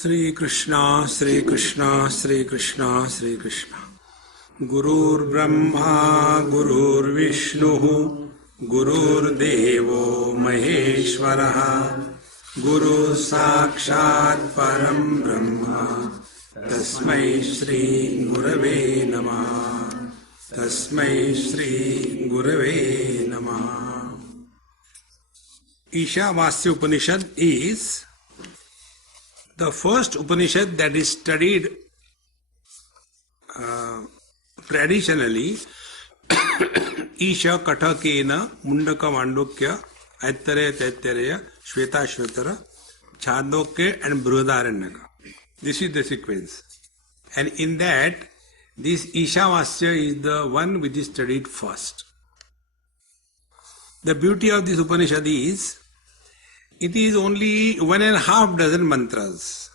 Sri Krishna, Sri Krishna, Sri Krishna, Sri Krishna. Gurur Brahma, Gurur Vishnu, Gurur Devo Maheshwaraha, Guru Sakshat Param Brahma, Tasmai Shri Gurave Namaha, Tasmai Shri Gurave Namaha. Ishavasya Upanishad is the first Upanishad that is studied traditionally. Isha Kathakena Mundaka Mandukya Aitare Taittareya Shveta Shvetara Chandokya and Brihadaranyaka. This is the sequence. And in that, this Ishavasya is the one which is studied first. The beauty of this Upanishad is, it is only 1.5 dozen mantras,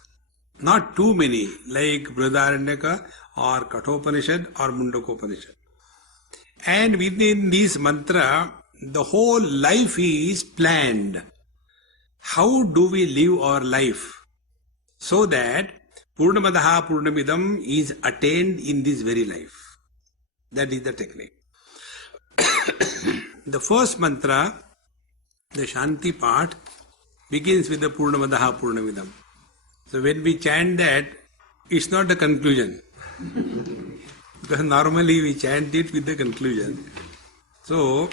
not too many, like Brihadaranyaka or Kathopanishad or Mundakopanishad. And within this mantra, the whole life is planned. How do we live our life so that Purnamadaha Purnamidam is attained in this very life? That is the technique. The first mantra, the Shanti part, begins with the Purnamadaha Purnamidam. So when we chant that, it's not the conclusion. Because normally we chant it with the conclusion. So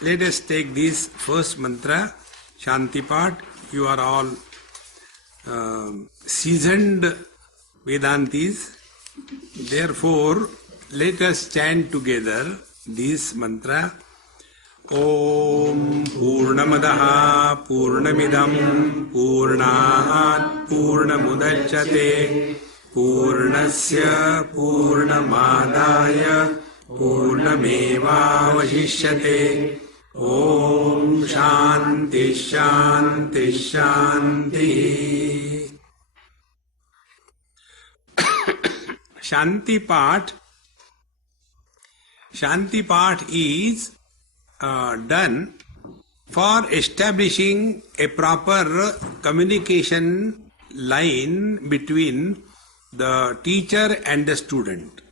let us take this first mantra, Shanti part. You are all seasoned Vedantis. Therefore, let us chant together this mantra. Om Purnamadaha Purnamidam Purnat Purnamudachyate Purnasya Purnamadaya Purnamevavashishyate. Om Shanti Shanti Shanti. Shanti part is done for establishing a proper communication line between the teacher and the student.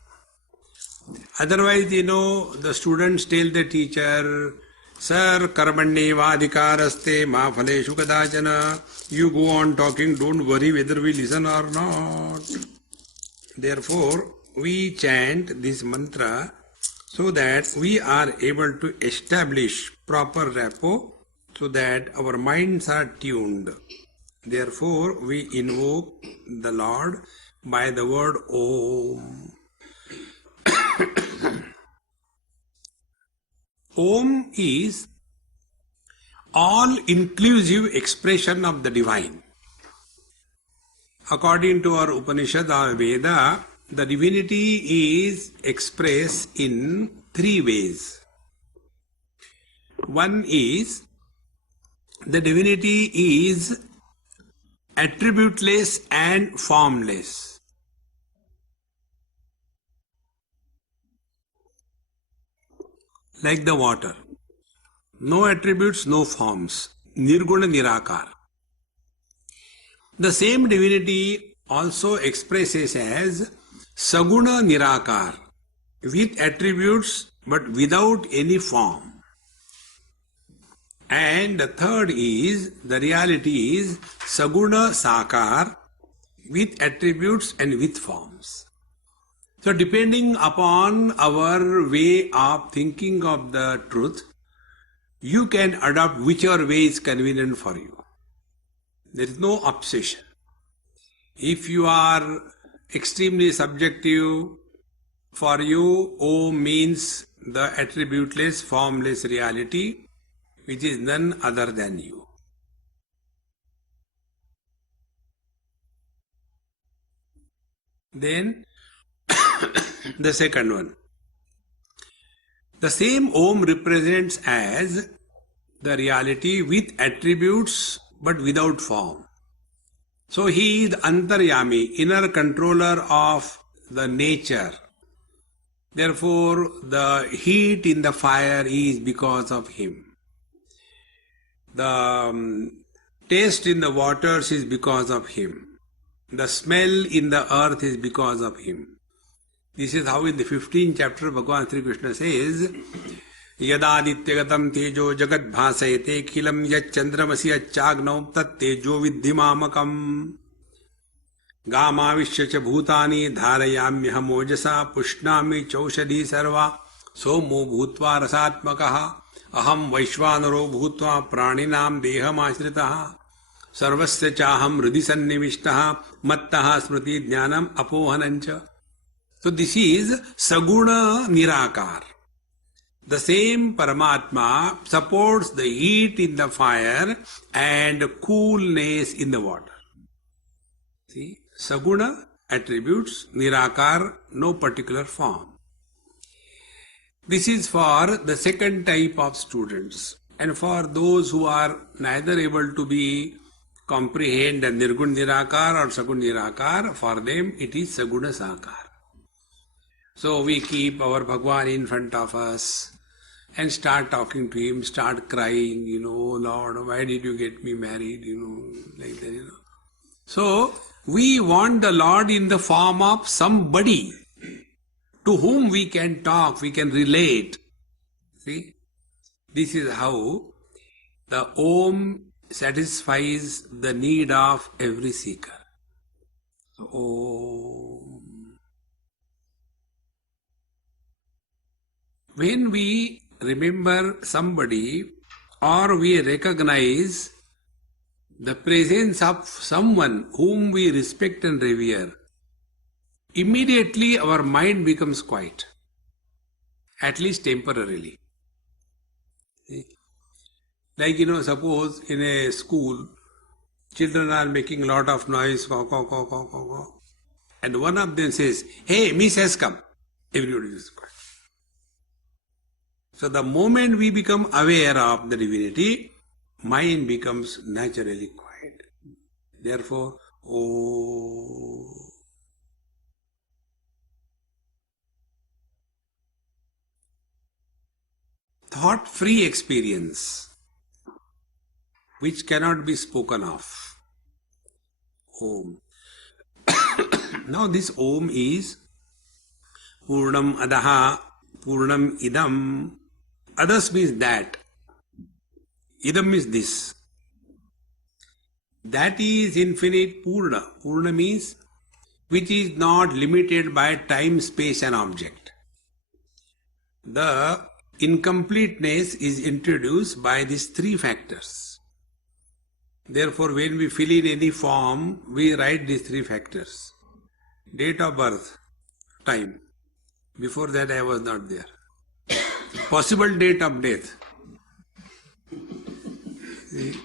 Otherwise, the students tell the teacher, Sir, karmanyeva adhikaraste ma phaleshu kadachana. You go on talking, don't worry whether we listen or not. Therefore, we chant this mantra so that we are able to establish proper rapport, so that our minds are tuned. Therefore, we invoke the Lord by the word Om. Om is all-inclusive expression of the divine. According to our Upanishad or Veda, the divinity is expressed in 3 ways. One is, the divinity is attributeless and formless. Like the water. No attributes, no forms. Nirguna Nirakar. The same divinity also expresses as Saguna Nirakar, with attributes but without any form. And the third is, the reality is Saguna Sakar, with attributes and with forms. So depending upon our way of thinking of the truth, you can adopt whichever way is convenient for you. There is no obsession. If you are extremely subjective, for you Om means the attributeless, formless reality, which is none other than you. Then the second one. The same Om represents as the reality with attributes but without form. So he is the Antaryami, inner controller of the nature. Therefore, the heat in the fire is because of him. The taste in the waters is because of him. The smell in the earth is because of him. This is how in the 15th chapter Bhagavan Sri Krishna says, Yadadityagatam tejo jagat bhasayate kilam yachandramasi acchagnau tat tejo viddhimamakam gamavishya cha bhutani dharayamyaham ojasa pushnami chaushadhi sarva somo bhutva rasatmakaha aham vaishvanaro bhutva praninam deham ashritaha sarvasya chaham hridhi sannivishtaha mattaha smriti jnanam apohanancha. So this is Saguna Nirakar. The same Paramatma supports the heat in the fire and coolness in the water. See, Saguna attributes, Nirakar, no particular form. This is for the second type of students. And for those who are neither able to be comprehend Nirgun Nirakar or Sagun Nirakar, for them it is Saguna Sakar. So we keep our Bhagwan in front of us and start talking to him, start crying, oh Lord, why did you get me married, like that, So we want the Lord in the form of somebody to whom we can talk, we can relate. See, this is how the Om satisfies the need of every seeker. Om. When we remember somebody or we recognize the presence of someone whom we respect and revere, immediately our mind becomes quiet, at least temporarily. Like, suppose in a school, children are making a lot of noise, and one of them says, "Hey, Miss has come." Everybody is quiet. So the moment we become aware of the divinity, mind becomes naturally quiet. Therefore, thought-free experience, which cannot be spoken of. Om. Now this Om is Purnam Adaha, Purnam Idam. Others means that. Idam means this. That is infinite Purna. Purna means which is not limited by time, space and object. The incompleteness is introduced by these three factors. Therefore, when we fill in any form, we write these three factors. Date of birth, time. Before that I was not there. Possible date of death. See?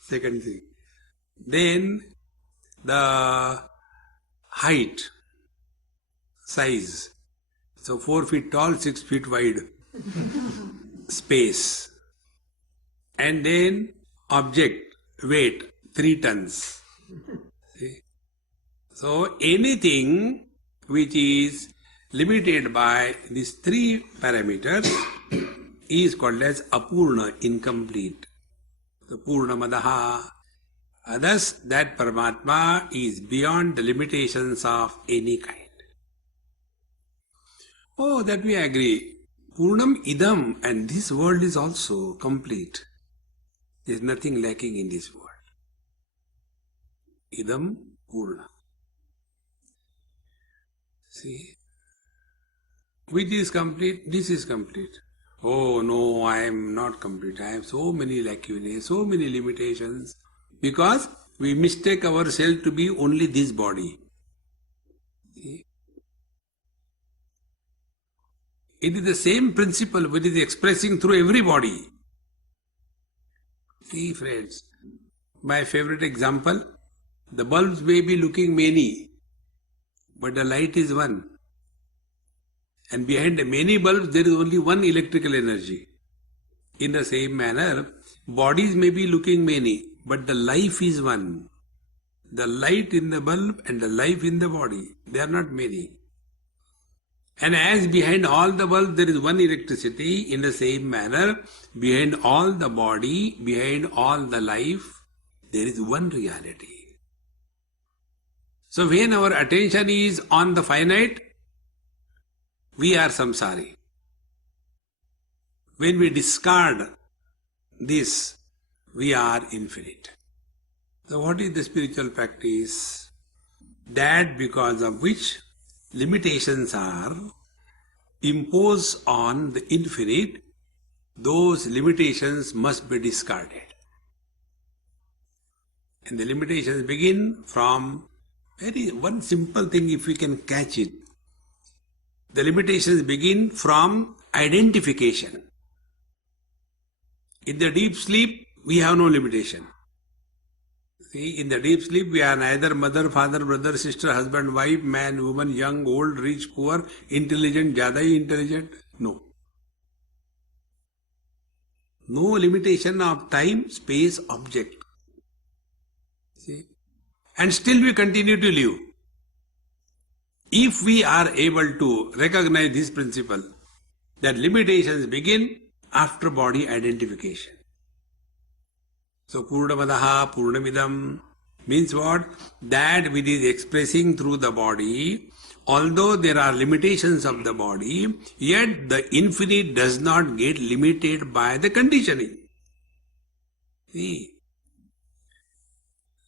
Second thing. Then the height, size. So 4 feet tall, 6 feet wide. Space. And then object, weight, 3 tons. See? So anything which is limited by these 3 parameters is called as Apurna, incomplete. So Purna Madaha. Thus that Paramatma is beyond the limitations of any kind. Oh, that we agree. Purnam Idam, and this world is also complete. There is nothing lacking in this world. Idam Purna. See? Which is complete? This is complete. Oh no, I am not complete. I have so many lacunae, so many limitations. Because we mistake ourselves to be only this body. See? It is the same principle which is expressing through every body. See friends, my favorite example, the bulbs may be looking many, but the light is one. And behind many bulbs there is only one electrical energy. In the same manner, bodies may be looking many, but the life is one. The light in the bulb and the life in the body, they are not many. And as behind all the bulbs there is one electricity, in the same manner, behind all the body, behind all the life, there is one reality. So when our attention is on the finite, we are samsari. When we discard this, we are infinite. So what is the spiritual practice? That because of which limitations are imposed on the infinite, those limitations must be discarded. And the limitations begin from one simple thing, if we can catch it. The limitations begin from identification. In the deep sleep, we have no limitation. See, in the deep sleep, we are neither mother, father, brother, sister, husband, wife, man, woman, young, old, rich, poor, intelligent, jadai intelligent. No. No limitation of time, space, object. See? And still we continue to live. If we are able to recognize this principle, that limitations begin after body identification. So Purnamadaha Purnamidam means what? That which is expressing through the body, although there are limitations of the body, yet the infinite does not get limited by the conditioning. See?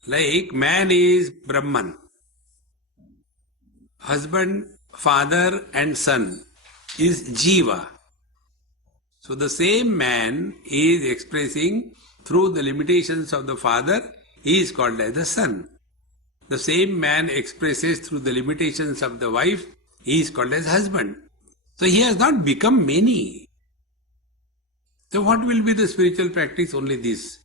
Like man is Brahman. Husband, father and son is Jiva. So the same man is expressing through the limitations of the father, he is called as the son. The same man expresses through the limitations of the wife, he is called as husband. So he has not become many. So what will be the spiritual practice? Only this.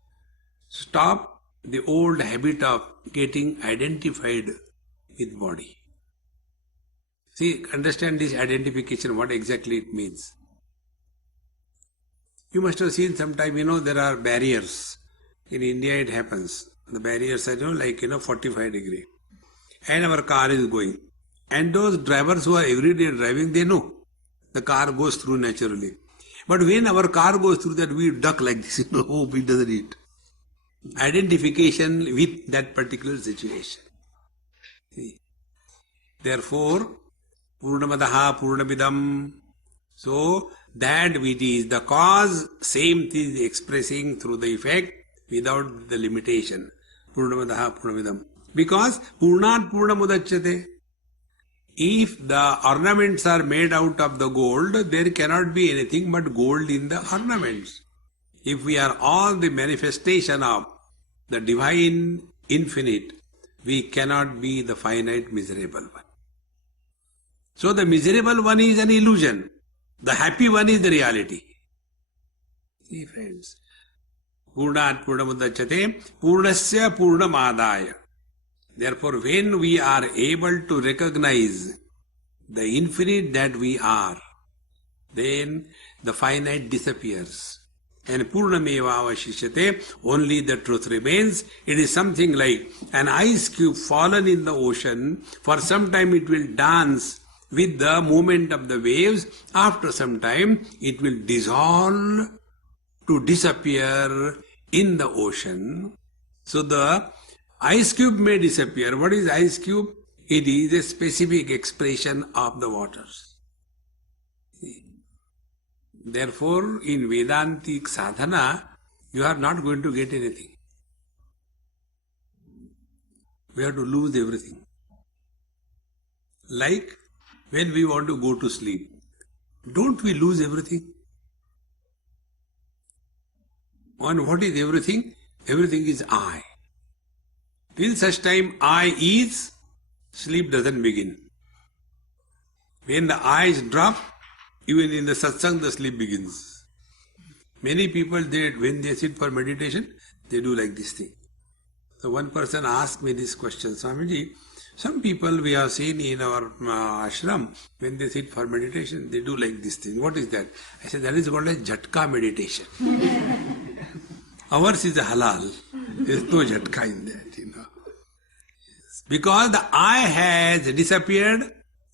Stop the old habit of getting identified with body. See, understand this identification, what exactly it means. You must have seen sometime, there are barriers. In India it happens. The barriers are, 45 degree. And our car is going. And those drivers who are everyday driving, they know. The car goes through naturally. But when our car goes through that, we duck like this, hope it doesn't hit. Identification with that particular situation. See? Therefore, Purnamadaha Purnamidam. So, that which is the cause, same thing is expressing through the effect without the limitation. Purnamadaha Purnamidam. Because Purnat Purnamudachyate. If the ornaments are made out of the gold, there cannot be anything but gold in the ornaments. If we are all the manifestation of the divine infinite, we cannot be the finite miserable one. So the miserable one is an illusion. The happy one is the reality. See friends. Purnat Purnamudachyate, Purnasya Purnamadaya. Therefore, when we are able to recognize the infinite that we are, then the finite disappears. And Purnameva Avashishyate, only the truth remains. It is something like an ice cube fallen in the ocean. For some time it will dance with the movement of the waves. After some time it will dissolve to disappear in the ocean. So the ice cube may disappear. What is ice cube? It is a specific expression of the waters. Therefore, in Vedantic sadhana, you are not going to get anything. We have to lose everything. Like when we want to go to sleep, don't we lose everything? And what is everything? Everything is I. Till such time I is, sleep doesn't begin. When the eyes drop, even in the satsang, the sleep begins. Many people, when they sit for meditation, they do like this thing. So one person asked me this question, Swamiji, some people we have seen in our ashram, when they sit for meditation, they do like this thing. What is that? I said, that is called a jhatka meditation. Ours is a halal. There is no jhatka in that, Because the I has disappeared,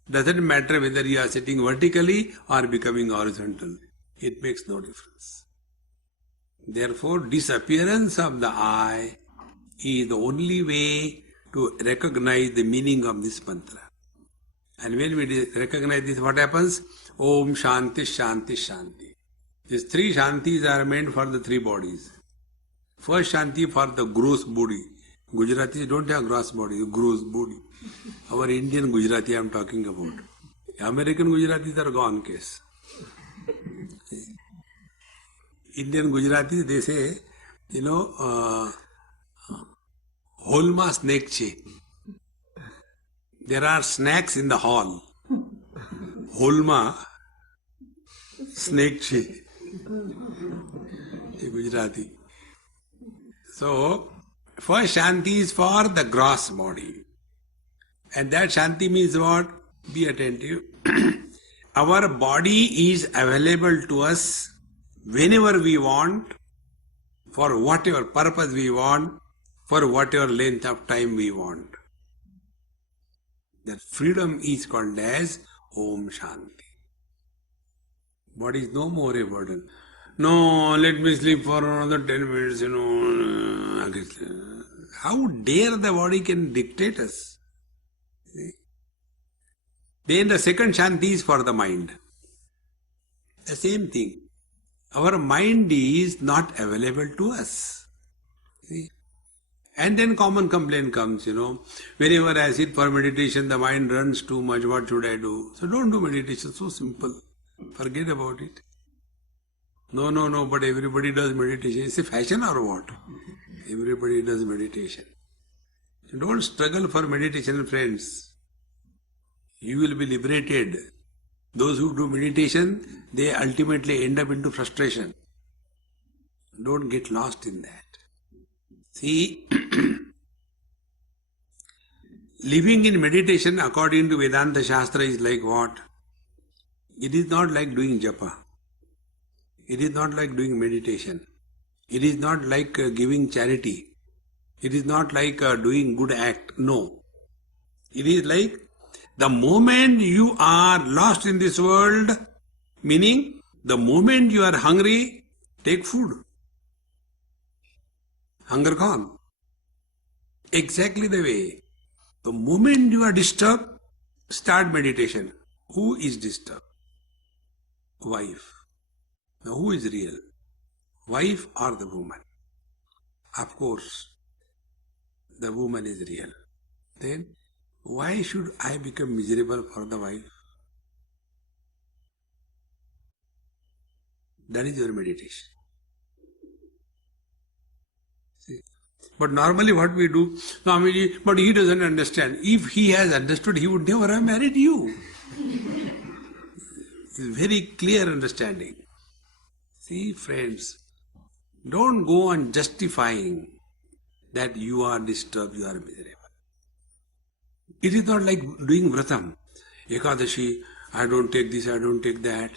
doesn't matter whether you are sitting vertically or becoming horizontal. It makes no difference. Therefore, disappearance of the I is the only way to recognize the meaning of this mantra. And when we recognize this, what happens? Om Shanti Shanti Shanti. These three Shantis are meant for the three bodies. First Shanti for the gross body. Gujaratis don't have gross body, gross body. Our Indian Gujarati I am talking about. American Gujaratis are gone case. Indian Gujaratis, they say, Holma snake che. There are snacks in the hall. Holma snake che. Gujarati. So, first Shanti is for the gross body. And that Shanti means what? Be attentive. Our body is available to us whenever we want, for whatever purpose we want, for whatever length of time we want. That freedom is called as Om Shanti. Body is no more a burden. No, let me sleep for another 10 minutes, How dare the body can dictate us? See? Then the second Shanti is for the mind. The same thing. Our mind is not available to us. See? And then common complaint comes, Whenever I sit for meditation, the mind runs too much, what should I do? So don't do meditation, so simple. Forget about it. No, but everybody does meditation. It's a fashion or what? Everybody does meditation. Don't struggle for meditation, friends. You will be liberated. Those who do meditation, they ultimately end up into frustration. Don't get lost in that. See, living in meditation according to Vedanta Shastra is like what? It is not like doing japa. It is not like doing meditation. It is not like giving charity. It is not like doing good act. No. It is like the moment you are lost in this world, meaning the moment you are hungry, take food. Hunger gone. Exactly the way. The moment you are disturbed, start meditation. Who is disturbed? Wife. Now who is real? Wife or the woman? Of course, the woman is real. Then why should I become miserable for the wife? That is your meditation. See? But normally what we do, Swamiji, but he doesn't understand. If he has understood, he would never have married you. It's a very clear understanding. See, friends, don't go on justifying that you are disturbed, you are miserable. It is not like doing vratam. Ekadashi, I don't take this, I don't take that.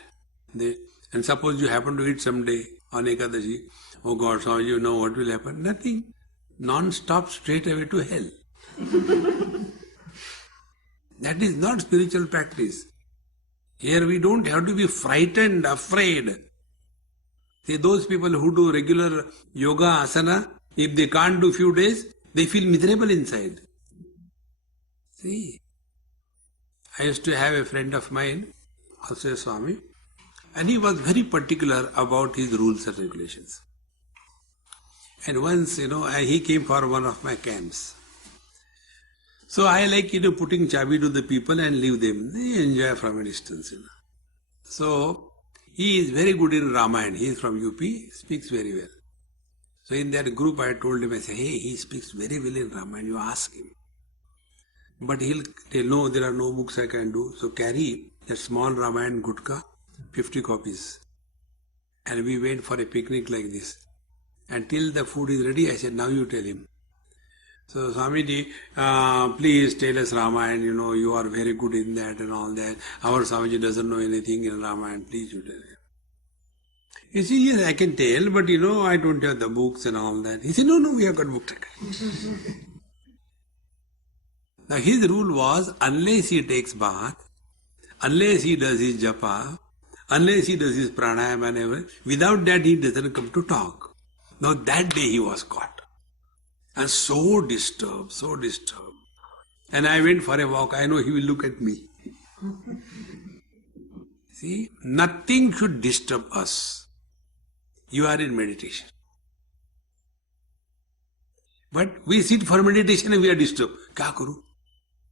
And suppose you happen to eat someday on Ekadashi, oh God, so you know what will happen? Nothing. Non-stop straight away to hell. That is not spiritual practice. Here we don't have to be frightened, afraid. See, those people who do regular yoga, asana, if they can't do few days, they feel miserable inside. See, I used to have a friend of mine, also a Swami, and he was very particular about his rules and regulations. And once, he came for one of my camps. So I like, putting chabi to the people and leave them. They enjoy from a distance, So, he is very good in Ramayana. He is from UP, speaks very well. So in that group I told him, I said, hey, he speaks very well in Ramayana, you ask him. But he'll tell, no, there are no books I can do. So carry that small Ramayana Gutka, 50 copies. And we went for a picnic like this. And till the food is ready, I said, now you tell him. So Swamiji, please tell us Ramayana, you are very good in that and all that. Our Swamiji doesn't know anything in Ramayana, please you tell him. He said, yes, I can tell, but I don't have the books and all that. He said, no, we have got books. Now his rule was, unless he takes bath, unless he does his japa, unless he does his pranayama and everything, without that he doesn't come to talk. Now that day he was caught. And so disturbed. and I went for a walk, I know he will look at me. See, nothing should disturb us. You are in meditation. But we sit for meditation and we are disturbed. Kya karu?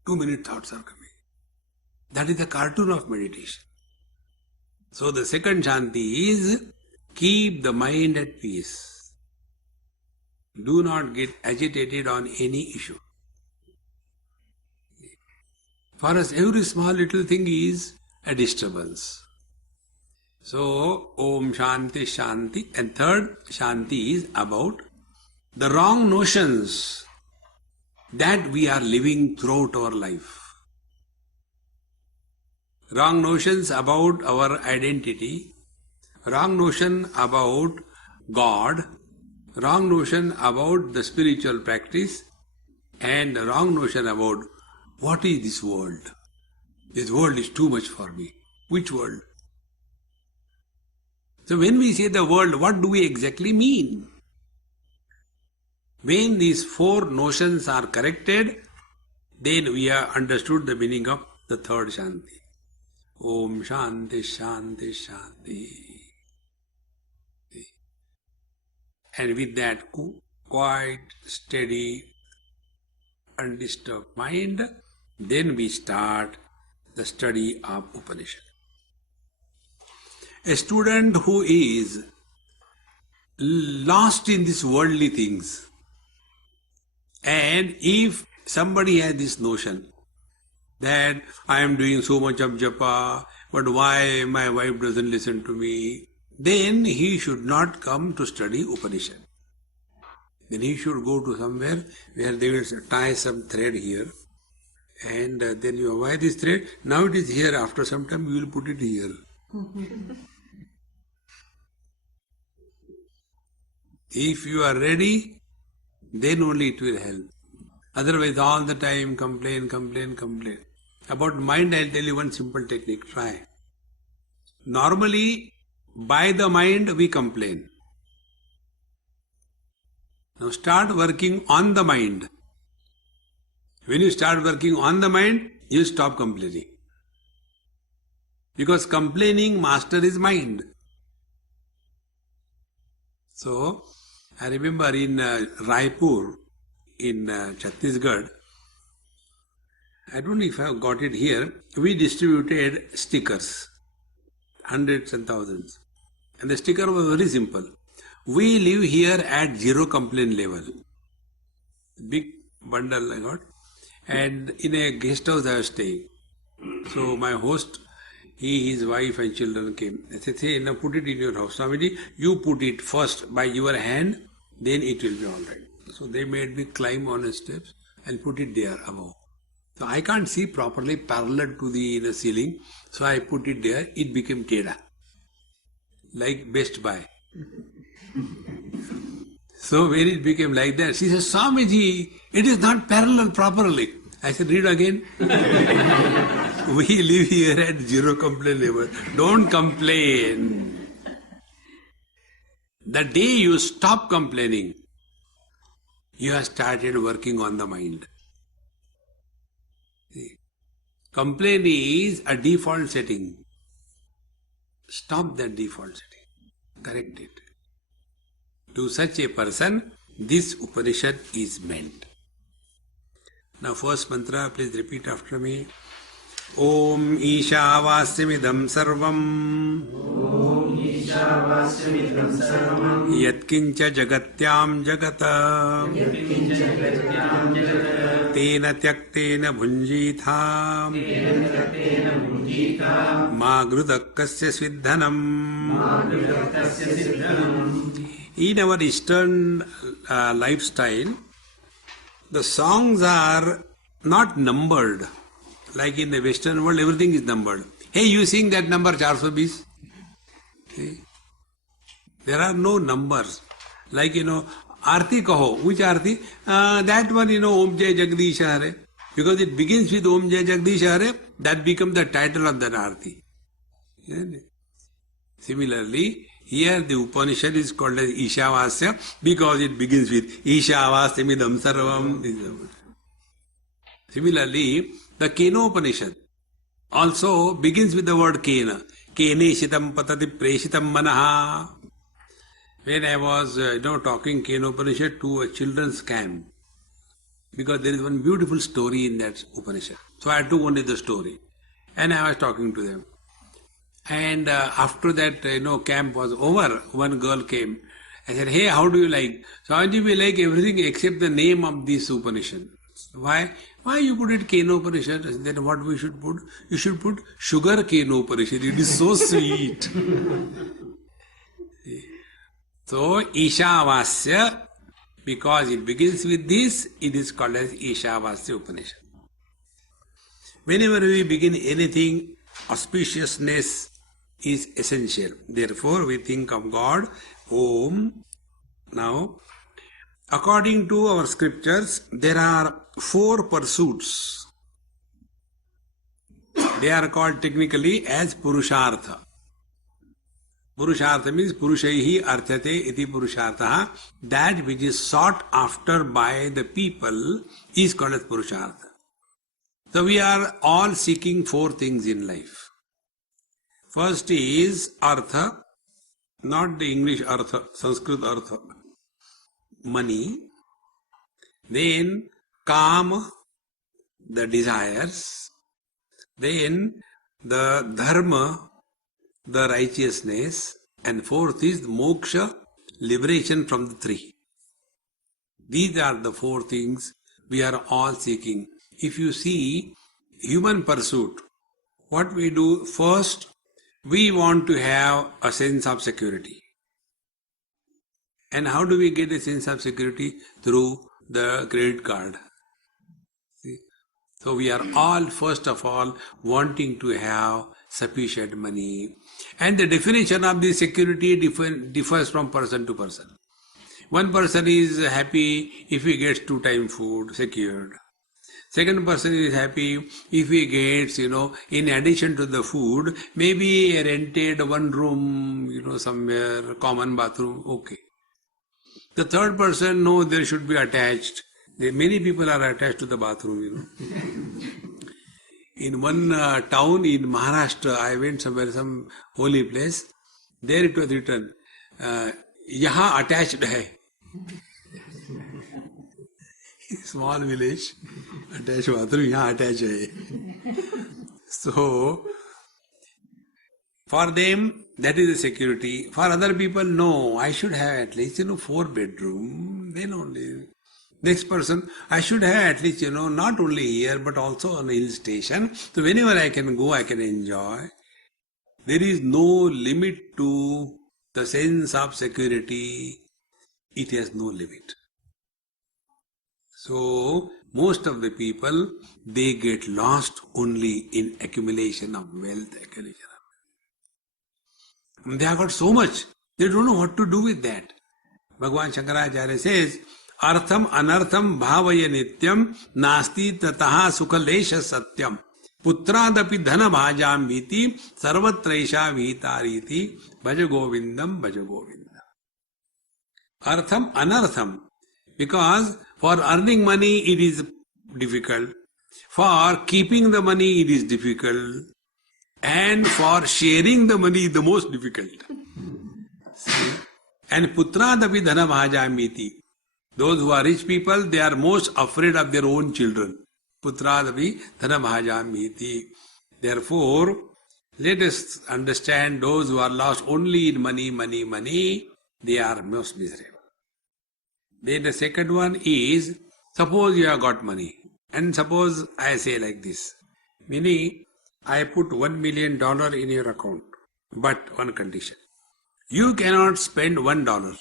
2-minute thoughts are coming. That is the cartoon of meditation. So the second Shanti is, keep the mind at peace. Do not get agitated on any issue. For us, every small little thing is a disturbance. So, Om Shanti Shanti. And third Shanti is about the wrong notions that we are living throughout our life. Wrong notions about our identity, wrong notion about God, wrong notion about the spiritual practice, and wrong notion about what is this world. This world is too much for me. Which world? So when we say the world, what do we exactly mean? When these four notions are corrected, then we have understood the meaning of the third Shanti. Om Shanti Shanti Shanti. And with that quiet, steady, undisturbed mind, then we start the study of Upanishad. A student who is lost in these worldly things, and if somebody has this notion that I am doing so much of japa, but why my wife doesn't listen to me, then he should not come to study Upanishad. Then he should go to somewhere where they will tie some thread here, and then you why this thread? Now it is here, after some time you will put it here. If you are ready, then only it will help. Otherwise all the time complain. About mind, I'll tell you one simple technique, try. Normally, by the mind we complain. Now start working on the mind. When you start working on the mind, you stop complaining. Because complaining master is mind. So, I remember in Raipur, in Chhattisgarh, I don't know if I have got it here, we distributed stickers, hundreds and thousands. And the sticker was very simple. We live here at zero complaint level. Big bundle I got. And in a guest house I was staying. So my host, he, his wife and children came. I said, hey, now put it in your house. Swamiji, you put it first by your hand, then it will be all right. So they made me climb on the steps and put it there above. So I can't see properly parallel to the ceiling. So I put it there, it became teda. Like Best Buy. So when it became like that, she said, Swamiji, it is not parallel properly. I said, read again. We live here at zero complaint level. Don't complain. The day you stop complaining, you have started working on the mind. See? Complaint is a default setting. Stop that default setting. Correct it. To such a person, this Upanishad is meant. Now first mantra, please repeat after me. Om Ishavasyamidam Sarvam Yatkincha Jagatyam Jagata Tena Tyaktena Bhunjitham Ma Grudakasya Siddhanam. In our Eastern lifestyle, the songs are not numbered. Like in the Western world, everything is numbered. Hey, you sing that number 420. See? There are no numbers. Like, Aarti kaho. Which Aarti? That one, Om Jai Jagdish Hare. Because it begins with Om Jai Jagdish Hare, that becomes the title of that Aarti. Similarly, here the Upanishad is called as Ishavasya because it begins with Ishavasyamidam Sarvam. Similarly, the Kenopanishad also begins with the word Kena. Keneshitam patati preshitam manaha. When I was talking Kenopanishad to a children's camp, because there is one beautiful story in that Upanishad. So I took only the story. And I was talking to them. And after that, camp was over, one girl came. I said, hey, how do you like? Swamiji, we like everything except the name of this Upanishad. Why? Why you put it Kenopanishad? Then what we should put? You should put Sugar Kenopanishad. It is so sweet. So, Ishavasya, because it begins with this, it is called as Ishavasya Upanishad. Whenever we begin anything, auspiciousness is essential. Therefore, we think of God, Om. Now, according to our scriptures, there are 4 pursuits. They are called technically as Purushartha. Purushartha means Purushaihi Arthate iti Purushartha. That which is sought after by the people is called as Purushartha. So we are all seeking 4 things in life. First is Artha, not the English Artha, Sanskrit Artha. Money. Then Kama, the desires. Then the Dharma, the righteousness, and 4th is moksha, liberation from the 3. These are the 4 things we are all seeking. If you see human pursuit, what we do first, we want to have a sense of security. And how do we get a sense of security? Through the credit card. See? So we are all, first of all, wanting to have sufficient money. And the definition of the security differs from person to person. One person is happy if he gets 2 times food secured. Second person is happy if he gets, in addition to the food, maybe a rented 1 room, somewhere, common bathroom, okay. The third person, no, there should be attached. Many people are attached to the bathroom, In one town in Maharashtra, I went somewhere, some holy place. There it was written, Yaha attached hai. Small village, attached bathroom, yaha attached hai. So, for them, that is the security. For other people, no, I should have at least, 4 bedroom, then only. Next person, I should have at least, not only here, but also on a hill station. So whenever I can go, I can enjoy. There is no limit to the sense of security. It has no limit. So, most of the people, they get lost only in accumulation of wealth, They have got so much, they don't know what to do with that. Bhagavan Shankaracharya says, Artham anartham bhavaya nityam nasti tataha sukhalesha satyam putradapi dhana bhajam viti sarvatraisha vihitariti bhaja govindam bhaja govindam. Artham anartham, because for earning money it is difficult, for keeping the money it is difficult, and for sharing the money the most difficult. See? And putradapi dhana bhajam viti. Those who are rich people, they are most afraid of their own children. Putradapi dhana bhajam iti. Therefore, let us understand those who are lost only in money, they are most miserable. Then the second one is, suppose you have got money. And suppose I say like this. Meaning, I put $1 million in your account. But one condition. You cannot spend $1.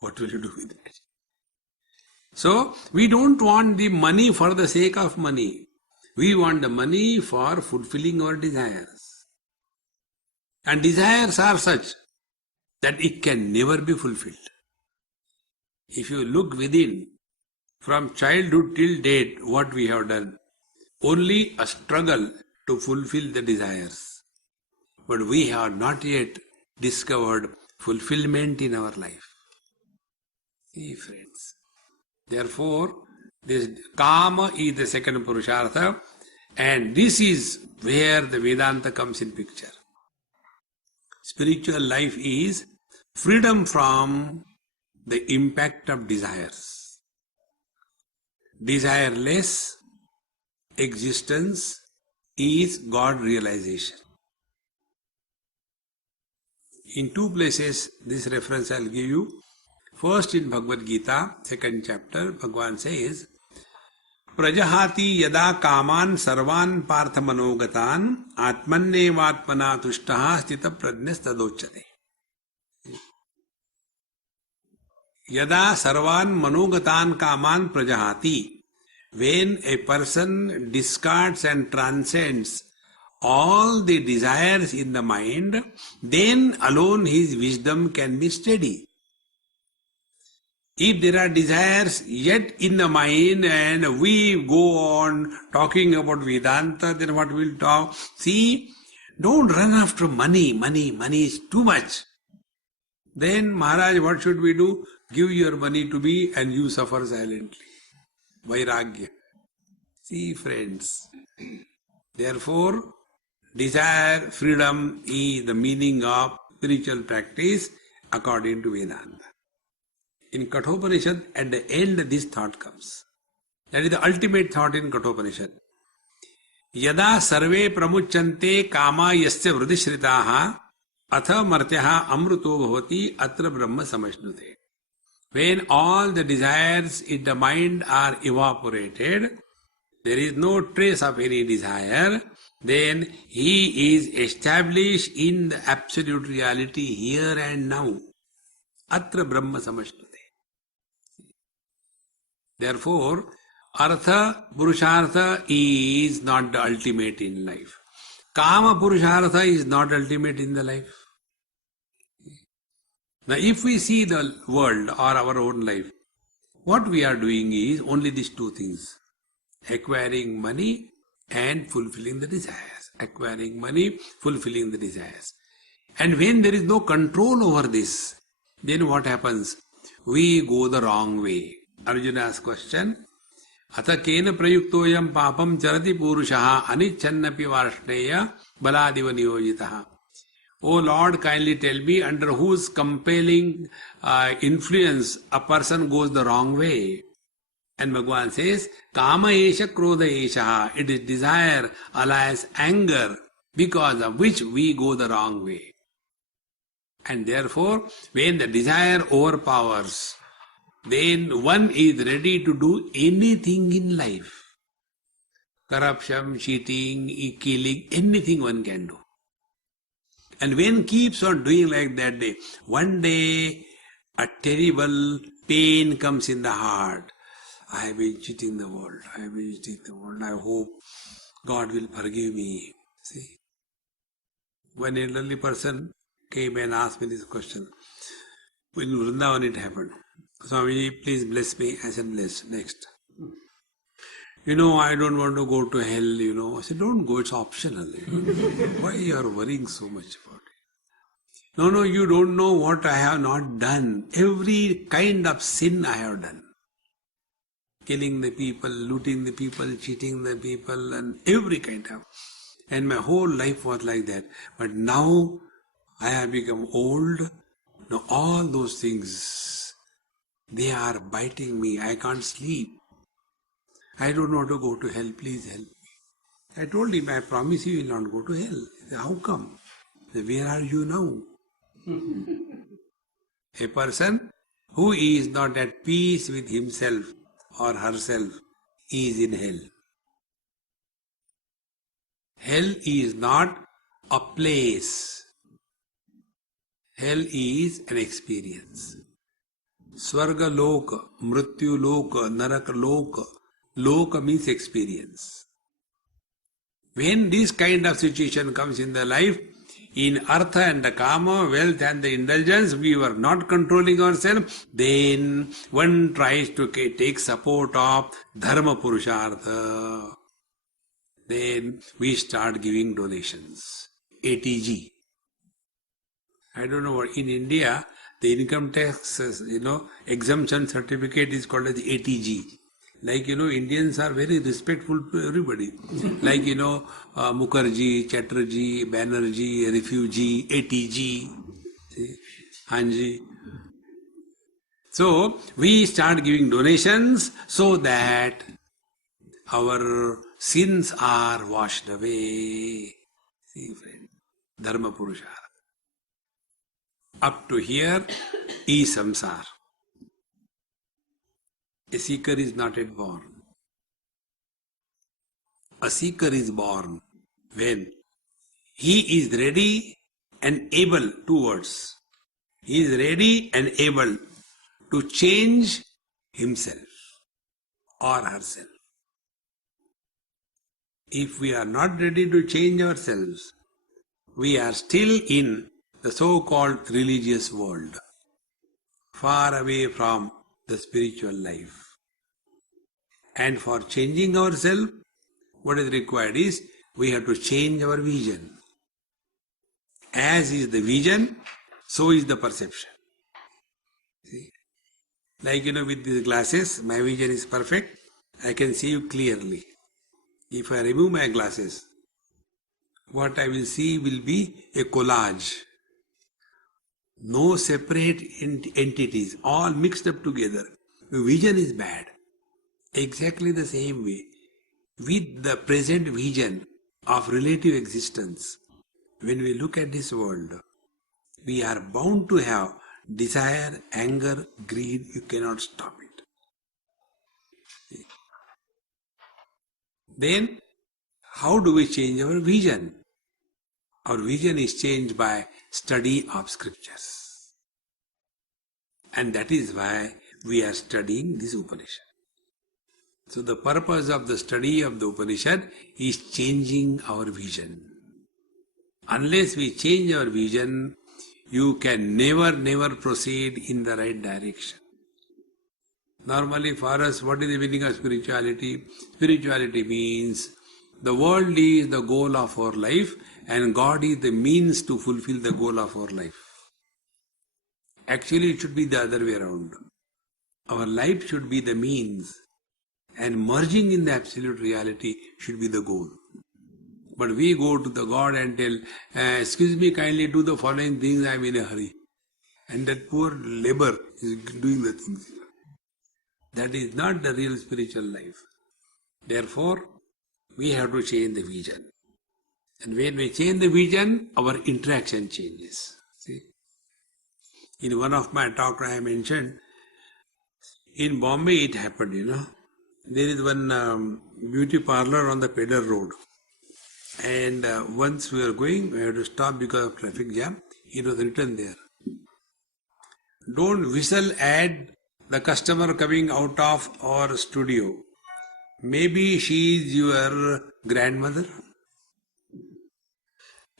What will you do with it? So, we don't want the money for the sake of money. We want the money for fulfilling our desires. And desires are such that it can never be fulfilled. If you look within, from childhood till date, what we have done, only a struggle to fulfill the desires. But we have not yet discovered fulfillment in our life. See, friends. Therefore, This Kama is the second Purushartha, and this is where the Vedanta comes in picture. Spiritual life is freedom from the impact of desires. Desireless existence is God realization. In two places, this reference I'll give you. First in Bhagavad Gita, second chapter, Bhagavan says, Prajahati yada kaman sarvan partha manogatan atmannevatmana tushtaha stita prajnas tadochate. Yada sarvan manogatan kaman prajahati. When a person discards and transcends all the desires in the mind, then alone his wisdom can be steady. If there are desires yet in the mind and we go on talking about Vedanta, then what we'll talk? See, don't run after money. Money is too much. Then Maharaj, what should we do? Give your money to me and you suffer silently. Vairagya. See, friends. Therefore, desire, freedom is the meaning of spiritual practice according to Vedanta. In Kathopanishad, at the end, this thought comes. That is the ultimate thought in Kathopanishad. Yada sarve pramuchante kama yasya vridishritaha atha martyaha amruto bhavati atra brahma samashnute. When all the desires in the mind are evaporated, there is no trace of any desire, then he is established in the absolute reality here and now. Atra Brahma Samashnute. Therefore, Artha Purushartha is not the ultimate in life. Kama Purushartha is not ultimate in the life. Now, if we see the world or our own life, what we are doing is only these two things. Acquiring money and fulfilling the desires. Acquiring money, fulfilling the desires. And when there is no control over this, then what happens? We go the wrong way. Arjuna asks question, Atha kena prayuktoyam papam charati purushaha anichannapi varshneya baladiva niyojitaha. O Lord, kindly tell me under whose compelling influence a person goes the wrong way. And Bhagavan says, Kama esha krodha esha. It is desire, alias anger, because of which we go the wrong way. And therefore, when the desire overpowers, then one is ready to do anything in life. Corruption, cheating, killing, anything one can do. And when keeps on doing like that, one day a terrible pain comes in the heart. I have been cheating the world. I have been cheating the world. I hope God will forgive me. See, one elderly person came and asked me this question. In Vrindavan it happened. Swamiji, please bless me. I said, bless. Next. I don't want to go to hell, I said, don't go, it's optional. Why you are worrying so much about it? No, you don't know what I have not done. Every kind of sin I have done. Killing the people, looting the people, cheating the people, and every kind of. And my whole life was like that. But now I have become old. Now all those things, they are biting me. I can't sleep. I don't want to go to hell. Please help me. I told him, I promise you will not go to hell. He said, how come? He said, where are you now? A person who is not at peace with himself or herself is in hell. Hell is not a place. Hell is an experience. Swarga loka, mrityu loka, naraka loka. Loka means experience. When this kind of situation comes in the life, in artha and the kama, wealth and the indulgence, we were not controlling ourselves, then one tries to take support of dharma purushartha. Then we start giving donations. ATG. I don't know what, in India, the income tax, exemption certificate is called as ATG. Like, Indians are very respectful to everybody. Like, Mukherjee, Chatterjee, Banerjee, refugee, ATG, see, Hanji. So, we start giving donations so that our sins are washed away. See, friend, Dharma Purusha. Up to here is samsara. A seeker is not yet born. A seeker is born when he is ready and able, 2 words. He is ready and able to change himself or herself. If we are not ready to change ourselves, we are still in the so-called religious world, far away from the spiritual life. And for changing ourselves, what is required is we have to change our vision. As is the vision, so is the perception. See? Like, with these glasses, my vision is perfect. I can see you clearly. If I remove my glasses, what I will see will be a collage. No separate entities, all mixed up together. The vision is bad. Exactly the same way, with the present vision of relative existence, when we look at this world, we are bound to have desire, anger, greed. You cannot stop it. Then, how do we change our vision? Our vision is changed by study of scriptures. And that is why we are studying this Upanishad. So the purpose of the study of the Upanishad is changing our vision. Unless we change our vision, you can never proceed in the right direction. Normally for us, what is the meaning of spirituality? Spirituality means the world is the goal of our life and God is the means to fulfill the goal of our life. Actually, it should be the other way around. Our life should be the means and merging in the absolute reality should be the goal. But we go to the God and tell, excuse me, kindly do the following things, I am in a hurry. And that poor labor is doing the things. That is not the real spiritual life. Therefore, we have to change the vision. And when we change the vision, our interaction changes. See? In one of my talks I mentioned, in Bombay it happened, There is one beauty parlor on the Pedder Road. And once we were going, we had to stop because of traffic jam. It was written there. Don't whistle at the customer coming out of our studio. Maybe she is your grandmother.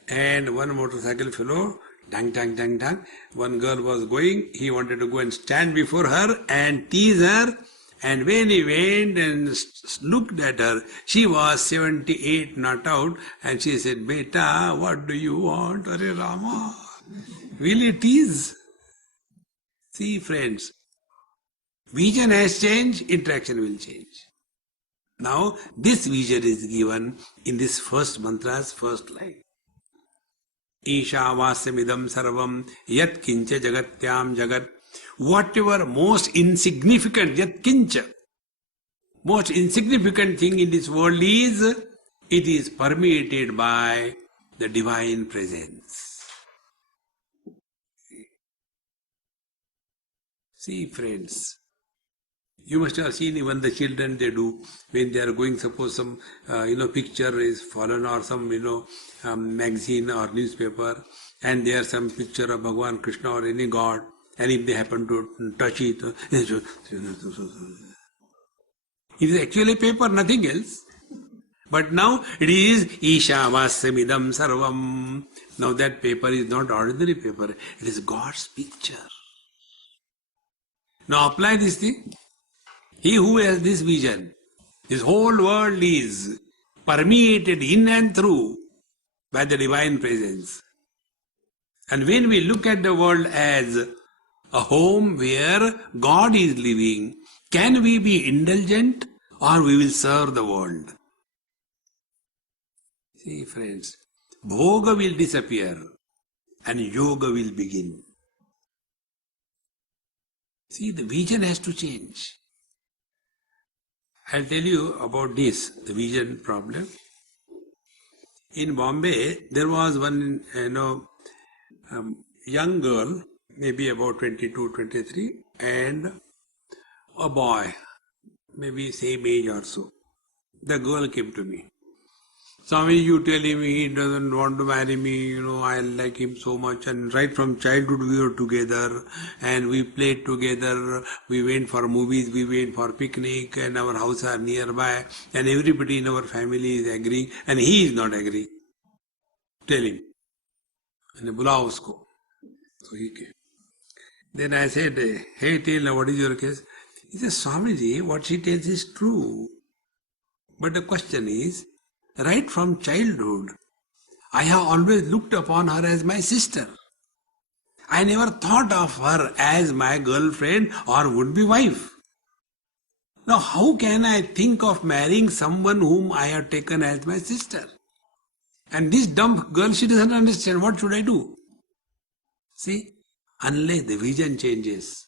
And one motorcycle fellow, dang, dang, dang, dang. One girl was going, he wanted to go and stand before her and tease her. And when he went and looked at her, she was 78 not out, and she said, Beta, what do you want? Hare Rama. Will you tease? See, friends, vision has changed, interaction will change. Now, this vision is given in this first mantra's first line. Ishavasya sarvam yat kincha jagatyam jagat. Whatever most insignificant, yat kincha, most insignificant thing in this world is, it is permeated by the divine presence. See, friends, you must have seen even the children, they do, when they are going, suppose some, picture is fallen or some, magazine or newspaper, and there is some picture of Bhagavan Krishna or any god, and if they happen to touch it, it is actually paper, nothing else. But now it is Ishavasya sarvam. Now that paper is not ordinary paper, it is God's picture. Now apply this thing. He who has this vision, his whole world is permeated in and through by the divine presence. And when we look at the world as a home where God is living, can we be indulgent or we will serve the world. See, friends, bhoga will disappear and yoga will begin. See, the vision has to change. I'll tell you about this, the vision problem. In Bombay, there was one, young girl, maybe about 22, 23, and a boy, maybe same age or so. The girl came to me. Swami, you tell him he doesn't want to marry me, I like him so much. And right from childhood we were together and we played together. We went for movies, we went for picnic and our houses are nearby. And everybody in our family is agreeing and he is not agreeing. Tell him. And bulao usko. So he came. Then I said, hey, tell what is your case? He said, Swamiji, what she tells is true. But the question is, right from childhood, I have always looked upon her as my sister. I never thought of her as my girlfriend or would-be wife. Now, how can I think of marrying someone whom I have taken as my sister? And this dumb girl, she doesn't understand. What should I do? See, unless the vision changes,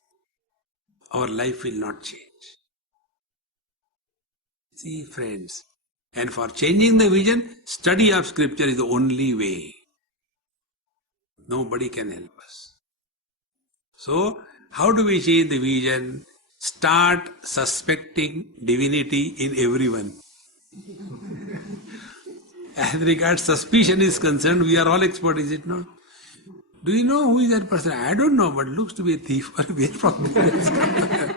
our life will not change. See, friends, and for changing the vision, study of scripture is the only way. Nobody can help us. So, how do we change the vision? Start suspecting divinity in everyone. As regards suspicion is concerned, we are all experts, is it not? Do you know who is that person? I don't know, but looks to be a thief or where from there.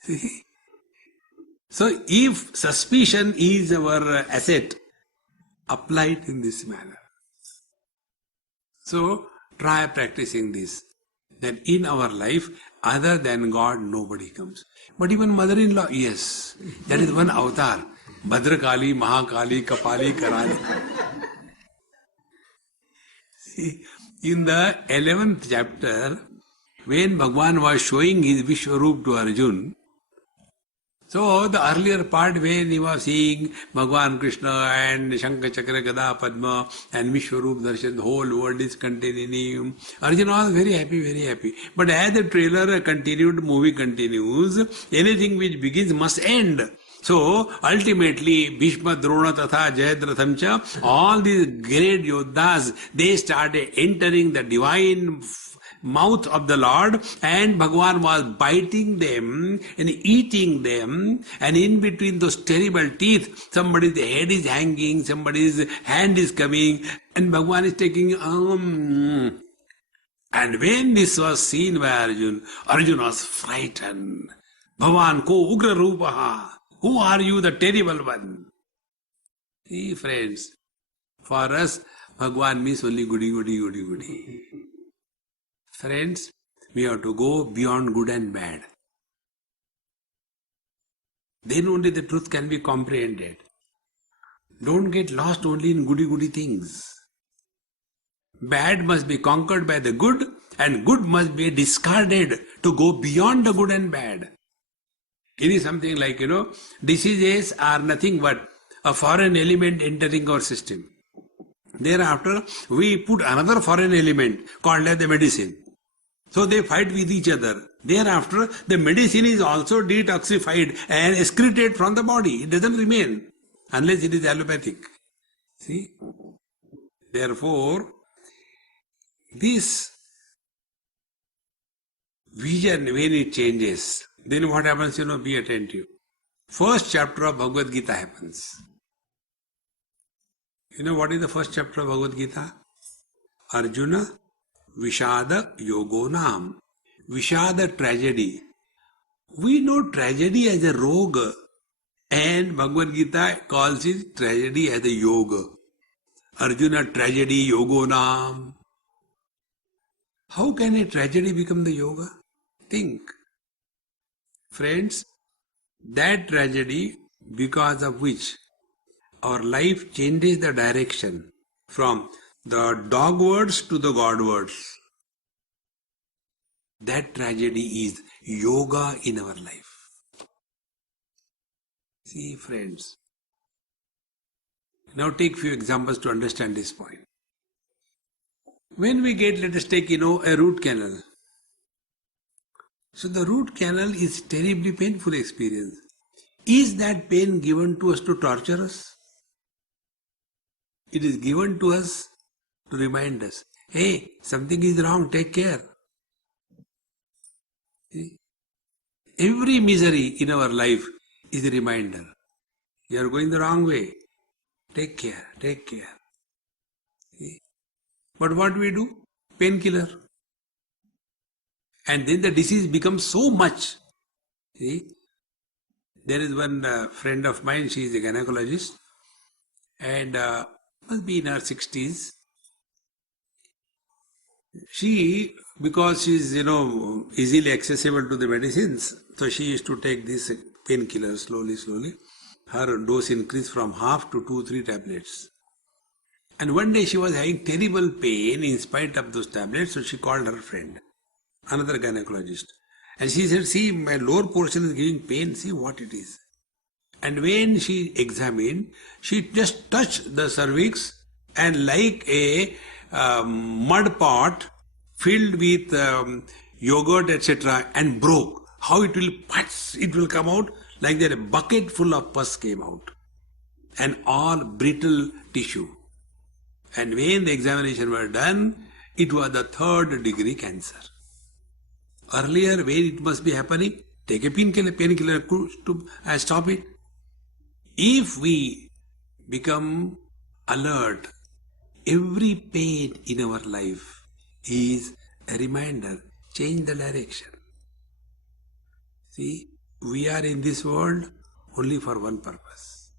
See? So if suspicion is our asset, apply it in this manner. So try practicing this. That in our life, other than God, nobody comes. But even mother-in-law, yes, that is one avatar. Bhadrakali, Mahakali, Kapali, Karali. See, in the 11th chapter, when Bhagwan was showing his Vishwarup to Arjun, so the earlier part when he was seeing Bhagwan Krishna and Shankha Chakra Gada Padma and Vishwarup Darshan, the whole world is contained in him. Arjuna was very happy, very happy. But as the trailer continued, movie continues, anything which begins must end. So ultimately, Bhishma, Drona, Tatha, Jayadratha cha, all these great Yodhas, they started entering the divine mouth of the Lord, and Bhagwan was biting them and eating them, and in between those terrible teeth, somebody's head is hanging, somebody's hand is coming, and Bhagwan is taking And when this was seen by Arjun, Arjun was frightened. Bhavan ko ugra rupaha. Who are you, the terrible one? See, friends, for us, Bhagwan means only goody, goody, goody, goody. Friends, we have to go beyond good and bad. Then only the truth can be comprehended. Don't get lost only in goody-goody things. Bad must be conquered by the good, and good must be discarded to go beyond the good and bad. It is something like, diseases are nothing but a foreign element entering our system. Thereafter, we put another foreign element called as the medicine. So they fight with each other. Thereafter, the medicine is also detoxified and excreted from the body. It doesn't remain unless it is allopathic. See? Therefore, this vision, when it changes, then what happens, be attentive. First chapter of Bhagavad Gita happens. You know what is the first chapter of Bhagavad Gita? Arjuna Vishada Yogonam. Vishada, tragedy. We know tragedy as a roga, and Bhagavad Gita calls it tragedy as a yoga. Arjuna, tragedy, Yogonam. How can a tragedy become the yoga? Think. Friends, that tragedy because of which our life changes the direction from the dogwards to the godwards. That tragedy is yoga in our life. See, friends. Now take few examples to understand this point. When we get, let us take, a root canal. So the root canal is terribly painful experience. Is that pain given to us to torture us? It is given to us to remind us, hey, something is wrong, take care. See? Every misery in our life is a reminder. You are going the wrong way. Take care, take care. See? But what we do? Painkiller. And then the disease becomes so much. See? There is one friend of mine, she is a gynecologist, and must be in her 60s. She, because she is, easily accessible to the medicines, so she used to take this painkiller slowly. Her dose increased from half to 2-3 tablets. And one day she was having terrible pain in spite of those tablets, so she called her friend, another gynecologist. And she said, see, my lower portion is giving pain, see what it is. And when she examined, she just touched the cervix and like a mud pot filled with yogurt, etc. and broke. How it will come out like that a bucket full of pus came out and all brittle tissue. And when the examination were done, it was the 3rd degree cancer. Earlier, when it must be happening, take a painkiller to stop it. If we become alert, every pain in our life is a reminder, change the direction. See, we are in this world only for one purpose.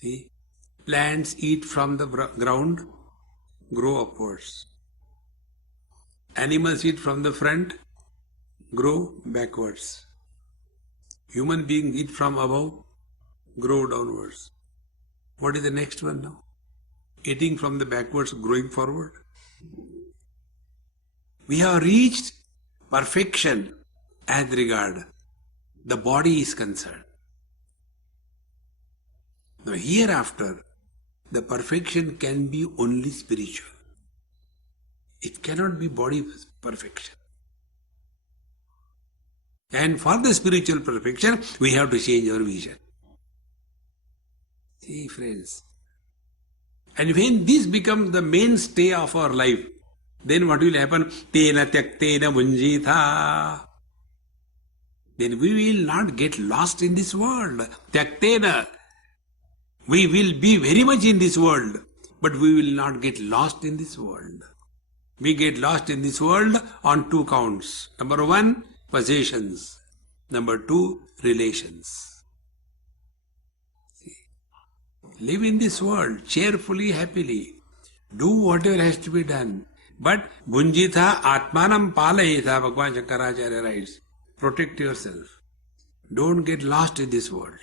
See, plants eat from the ground, grow upwards. Animals eat from the front, grow backwards. Human beings eat from above, grow downwards. What is the next one now? Eating from the backwards, growing forward. We have reached perfection as regard the body is concerned. Now hereafter, the perfection can be only spiritual. It cannot be body perfection. And for the spiritual perfection, we have to change our vision. See, friends. And when this becomes the mainstay of our life, then what will happen? Tena tyaktena munjitha. Then we will not get lost in this world. Tyaktena. We will be very much in this world, but we will not get lost in this world. We get lost in this world on 2 counts. Number 1, possessions. Number 2, relations. See, live in this world cheerfully, happily. Do whatever has to be done. But Bunjitha Atmanam Palayitha, Bhagwan Shankaracharya writes, protect yourself. Don't get lost in this world.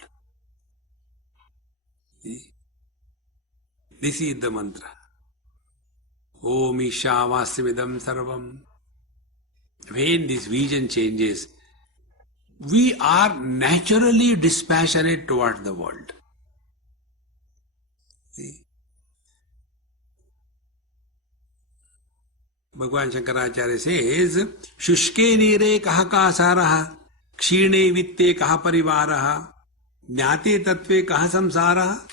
See? This is the mantra. Om Ishavasyavidam Sarvam. When this vision changes, we are naturally dispassionate towards the world. See? Bhagwan Shankaracharya says, Shushke nire kaha kasaraha, kshine vitte kaha parivaraha, jnate tattve kaha samsaraha.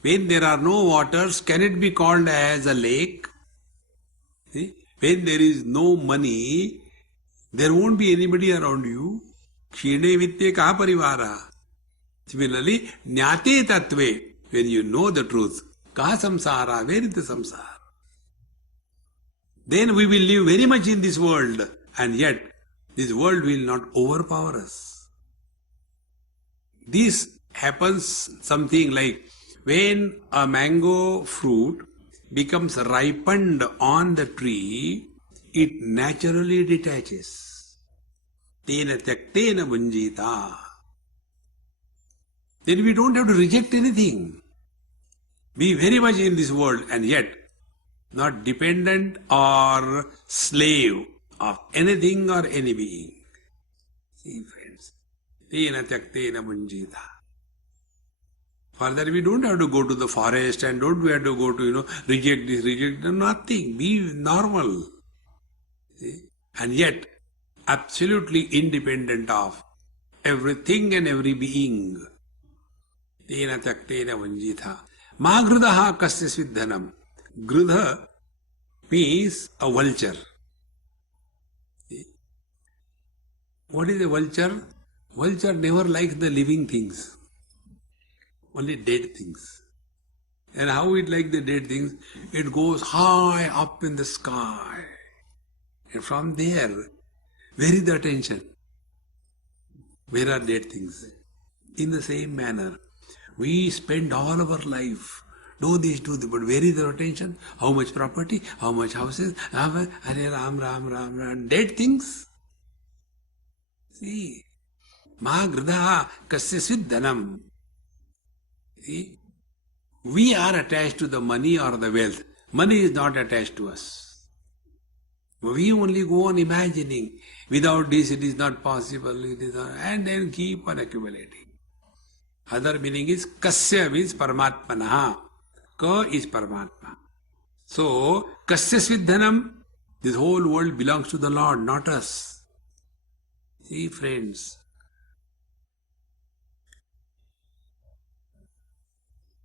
When there are no waters, can it be called as a lake? See? When there is no money, there won't be anybody around you. Kshine vitte kaha parivaraha. Similarly, jnate tattve, when you know the truth, kaha samsara, where is the samsara? Then we will live very much in this world, and yet this world will not overpower us. This happens something like when a mango fruit becomes ripened on the tree, it naturally detaches. Tena tyaktena bunjita. Then we don't have to reject anything. Be very much in this world, and yet not dependent or slave of anything or any being. See, friends, Tena tyaktena bhunjita. For that we don't have to go to the forest and don't we have to go to, reject this, reject that, nothing. Be normal. See? And yet, absolutely independent of everything and every being. Tena tyaktena bhunjita. Ma grudaha kasya siddhanam. Grudha means a vulture. See? What is a vulture? Vulture never likes the living things. Only dead things. And how it likes the dead things? It goes high up in the sky. And from there, where is the attention? Where are dead things? In the same manner, we spend all our life, do this, do that, but where is the attention? How much property? How much houses? Hare Ram, Ram, Ram, Ram. Dead things. See? Ma grudha kasya siddhanam. See? We are attached to the money or the wealth. Money is not attached to us. We only go on imagining. Without this it is not possible, it is not, and then keep on accumulating. Other meaning is kasya means paramatmanaha. Ka is Paramatma. So, kasya siddhanam, this whole world belongs to the Lord, not us. See, friends.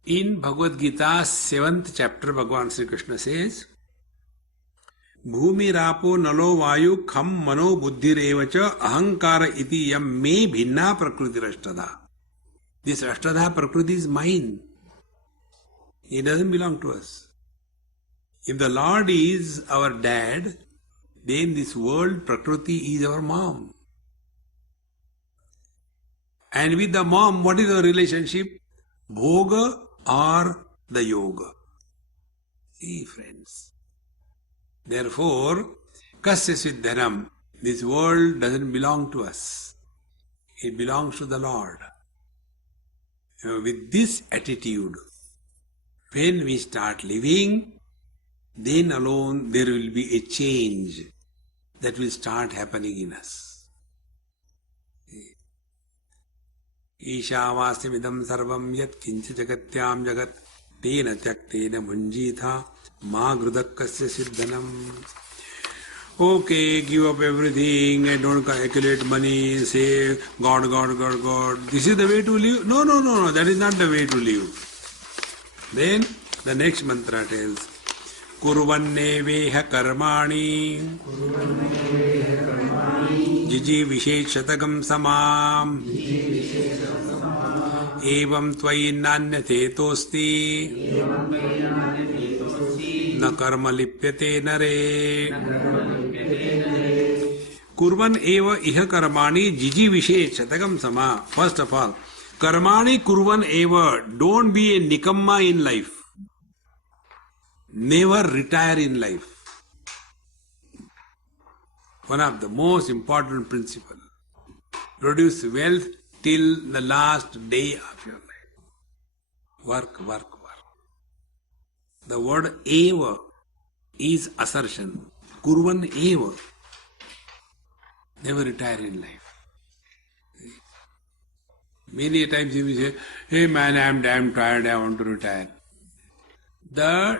In Bhagavad Gita, 7th chapter, Bhagavan Sri Krishna says, Bhumi rapo nalo vayu kham mano buddhir evacha ahankara iti yam me bhinna prakriti rashtadha. This rashtadha prakriti is mine. It doesn't belong to us. If the Lord is our dad, then this world prakriti is our mom. And with the mom, what is the relationship? Bhoga or the yoga. See, friends. Therefore, kasya siddhanam, this world doesn't belong to us. It belongs to the Lord. With this attitude, when we start living, then alone there will be a change that will start happening in us. Ishavasya sarvam yat kincha jagatyam jagat tena tyaktena bhunjitha ma grudakasya siddhanam. Okay, give up everything and don't calculate money, say God, God, God, God. This is the way to live? No, that is not the way to live. Then the next mantra tells, Kurvanne veha karmani jiji visheshatagam samam evam tvai nanyate tosti na karma lipyate nare. Kurvan eva iha karmani jiji visheshatagam sama. First of all, Karmani kurvan eva. Don't be a nikamma in life. Never retire in life. One of the most important principles. Produce wealth till the last day of your life. Work, work, work. The word eva is assertion. Kurvan eva. Never retire in life. Many times you will say, hey man, I am damn tired, I want to retire. The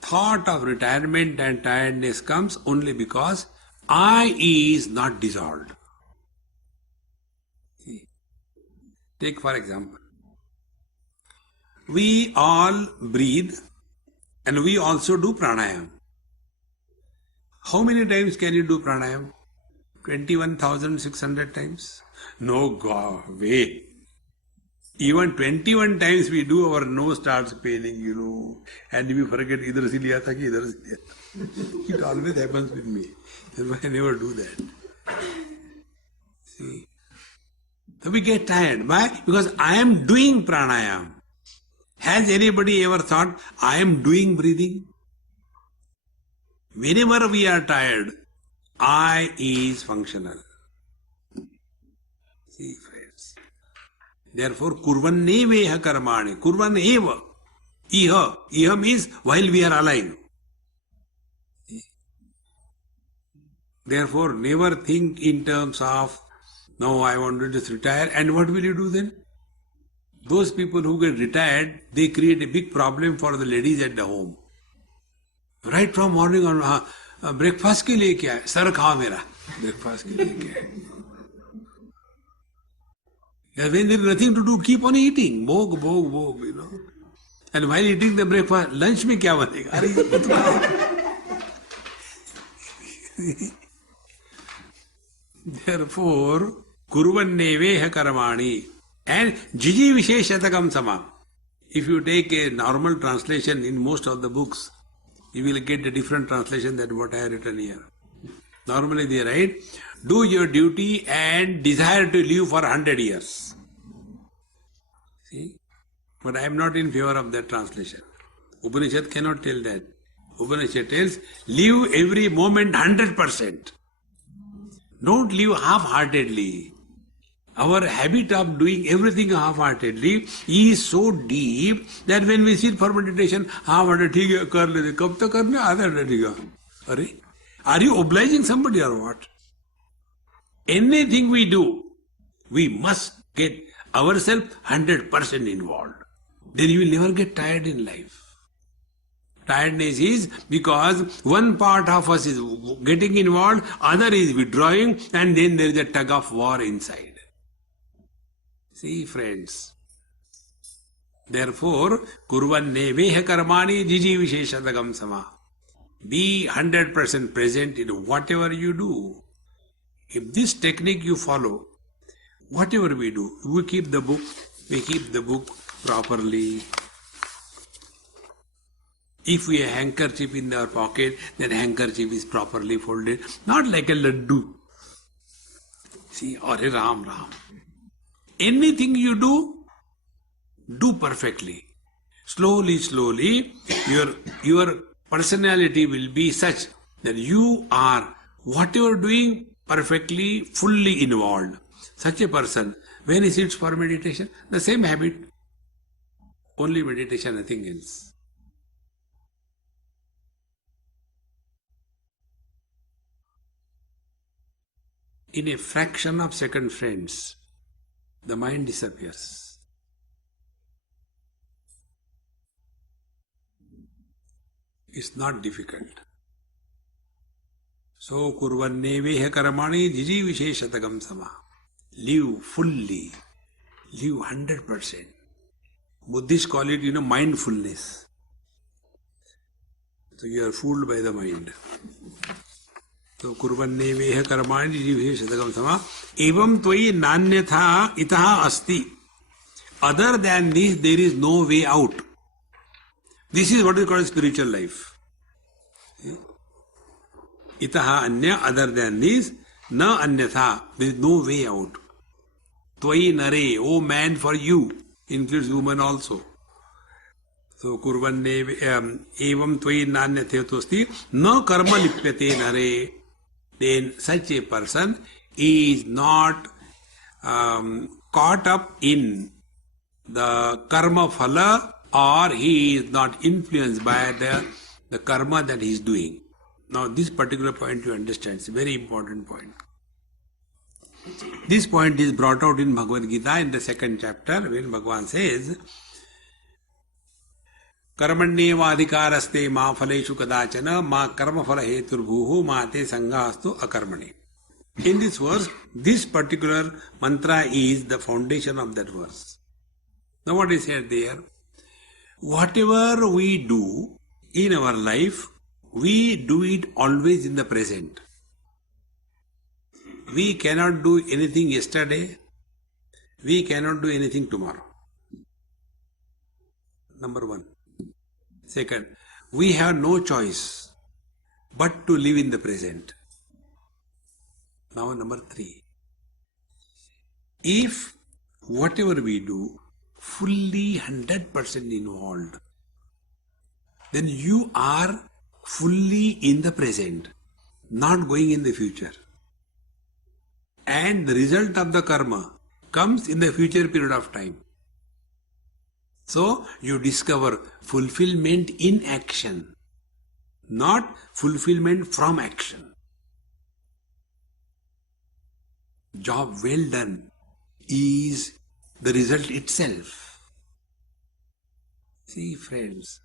thought of retirement and tiredness comes only because I is not dissolved. See? Take for example, we all breathe and we also do pranayam. How many times can you do pranayam? 21,600 times? No God, way. Even 21 times we do, our nose starts paining, and we forget idhar se liya tha ki idhar se liya tha. It always happens with me. I never do that. See? So we get tired. Why? Because I am doing pranayam. Has anybody ever thought, I am doing breathing? Whenever we are tired, I is functional. See, friends. Therefore, kurvanne veha karmani. Kurvan eva. Iha. Iha means while we are alive. Therefore, never think in terms of No, I want to just retire. And what will you do then? Those people who get retired, they create a big problem for the ladies at the home. Right from morning on, breakfast के लिए क्या है? Sir खाओ मेरा. Breakfast के लिए क्या है? When there is nothing to do, keep on eating. Bhog, bhog, bhog, you know. And while eating the breakfast, lunch में क्या बनेगा? अरे ये तो Therefore, kurvanneveha karmani. And jiji visheshatakam sama. If you take a normal translation in most of the books, you will get a different translation than what I have written here. Normally they write, do your duty and desire to live for 100 years. See? But I am not in favor of that translation. Upanishad cannot tell that. Upanishad tells, live every moment 100%. Don't live half-heartedly. Our habit of doing everything half-heartedly is so deep that when we sit for meditation, half-hearted, ठीक है कर लेते, कब तक करने आधा घंटा? अरे, are you obliging somebody or what? Anything we do, we must get ourselves 100% involved. Then you will never get tired in life. Tiredness is because one part of us is getting involved, other is withdrawing, and then there is a tug of war inside. See, friends. Therefore, kurvanneveha karmani jiji visheshatakam sama. Be 100% present in whatever you do. If this technique you follow, whatever we do, we keep the book properly. If we have handkerchief in our pocket, that handkerchief is properly folded, not like a laddu. See, or a Ram. Anything you do perfectly. Slowly, your personality will be such that you are, whatever doing, perfectly, fully involved. Such a person, when he sits for meditation, the same habit, only meditation, nothing else. In a fraction of second, friends, the mind disappears. It's not difficult. So, kurvanneveha karmani jiji visheshatakam sama. Live fully. Live 100%. Buddhists call it, mindfulness. So, you are fooled by the mind. So, kurvanneveha karmani jiji visheshatakam sama. Evam tvai nanyatha itaha asti. Other than this, there is no way out. This is what is called spiritual life. Itaha anya, other than this, na anyatha, there is no way out. Tvai nare, O man, for you, includes woman also. So, kurvanne evam tvai nanyatha asti, na karma lipyate nare. Then such a person is not caught up in the karma phala, or he is not influenced by the karma that he is doing. Now this particular point you understand, it's a very important point. This point is brought out in Bhagavad Gita in the 2nd chapter when Bhagavan says, Karmanyeva adhikaraste ma phaleshu kadachana ma karma phala heturbhuhu ma te sanghastu akarmani. In this verse, this particular mantra is the foundation of that verse. Now what is said there? Whatever we do in our life, we do it always in the present. We cannot do anything yesterday. We cannot do anything tomorrow. Number 1. Second, we have no choice but to live in the present. Now number 3. If whatever we do, fully 100% involved, then you are fully in the present, not going in the future. And the result of the karma comes in the future period of time. So, you discover fulfillment in action, not fulfillment from action. job well done is the result itself. See, friends.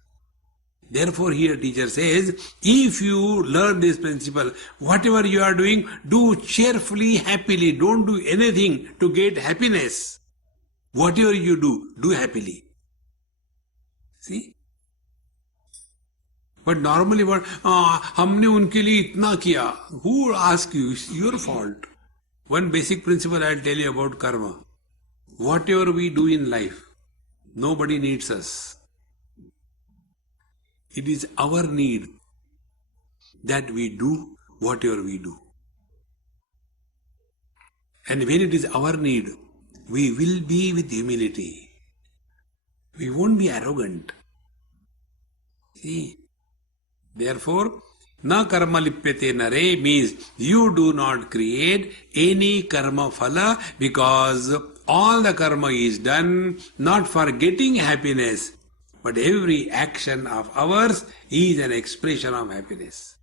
Therefore, here teacher says, if you learn this principle, whatever you are doing, do cheerfully, happily. Don't do anything to get happiness. Whatever you do happily. See? But normally what, हमने उनके लिए इतना किया. Who asked you? It's your fault. One basic principle I'll tell you about karma. Whatever we do in life, nobody needs us. It is our need that we do whatever we do. And when it is our need, we will be with humility. We won't be arrogant. See? Therefore, na karma lipyate nare means you do not create any karma phala, because all the karma is done not for getting happiness, but every action of ours is an expression of happiness.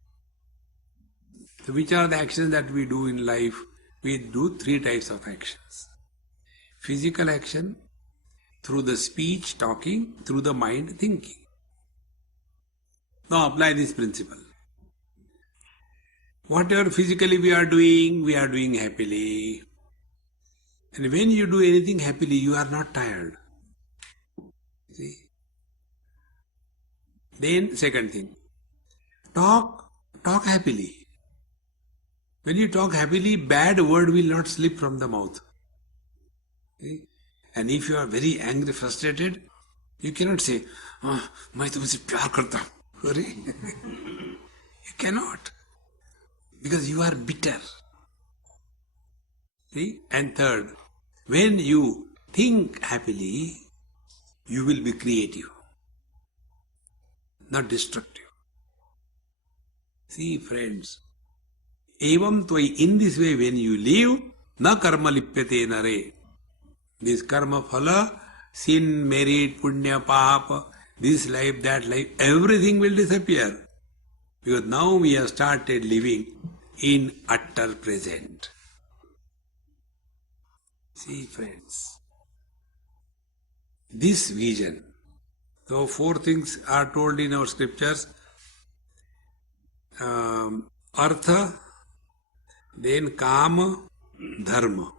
So which are the actions that we do in life? We do three types of actions. Physical action, through the speech, talking, through the mind, thinking. Now apply this principle. Whatever physically we are doing happily. And when you do anything happily, you are not tired. See? Then second thing, talk happily. When you talk happily, bad word will not slip from the mouth. See? And if you are very angry, frustrated, you cannot say, मैं तुमसे प्यार करता हूँ. You cannot. Because you are bitter. See? And third, when you think happily, you will be creative, not destructive. See, friends, evam tvai, in this way when you live, na karma lipyate nare. This karma phala, sin, merit, punya, papa, this life, that life, everything will disappear. Because now we have started living in utter present. See, friends, this vision, so four things are told in our scriptures, artha, then kama, dharma.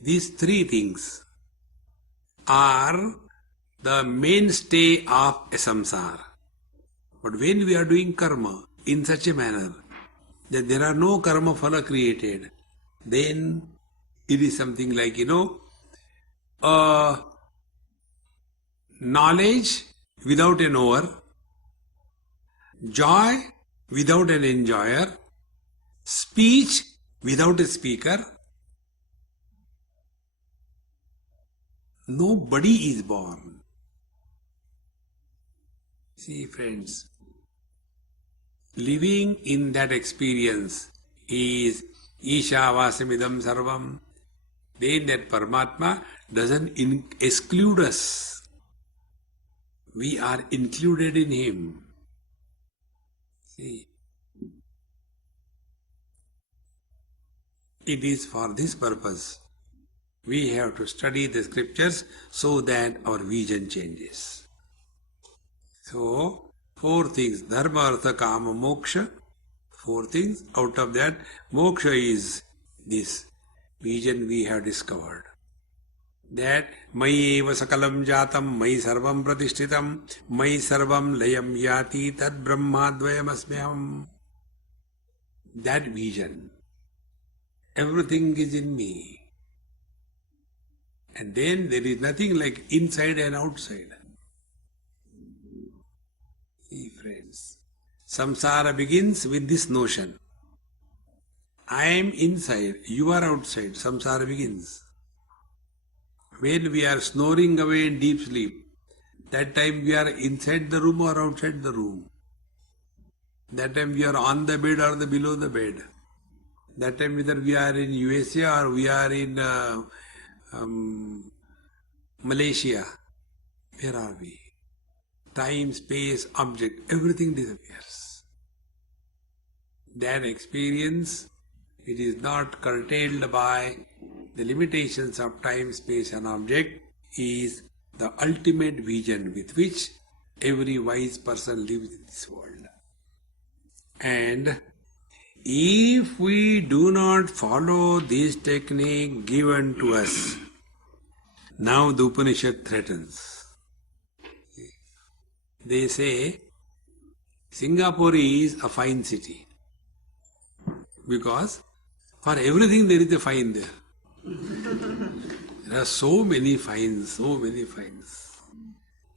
These three things are the mainstay of a samsara. But when we are doing karma in such a manner that there are no karma phala created, then it is something like, knowledge without a knower, joy without an enjoyer, speech without a speaker. Nobody is born. See, friends, living in that experience is Isha Vasamidam Sarvam. Then that Paramatma doesn't exclude us. We are included in Him. See, it is for this purpose we have to study the scriptures so that our vision changes. So, four things, dharma, artha, kama, moksha, four things. Out of that, moksha is this vision we have discovered. That mayi eva sakalam jatam, mayi sarvam pratishtitam, mayi sarvam layam yati, tad brahmadvayam asmyam. That vision. Everything is in me. And then there is nothing like inside and outside. See, friends, samsara begins with this notion. I am inside, you are outside, samsara begins. When we are snoring away in deep sleep, that time we are inside the room or outside the room. That time we are on the bed or below the bed. That time whether we are in USA or we are in Malaysia, where are we? Time, space, object, everything disappears. That experience it is not curtailed by the limitations of time, space and object, is the ultimate vision with which every wise person lives in this world. And if we do not follow this technique given to us, now the Upanishad threatens. They say Singapore is a fine city because for everything there is a fine there. There are so many fines, so many fines.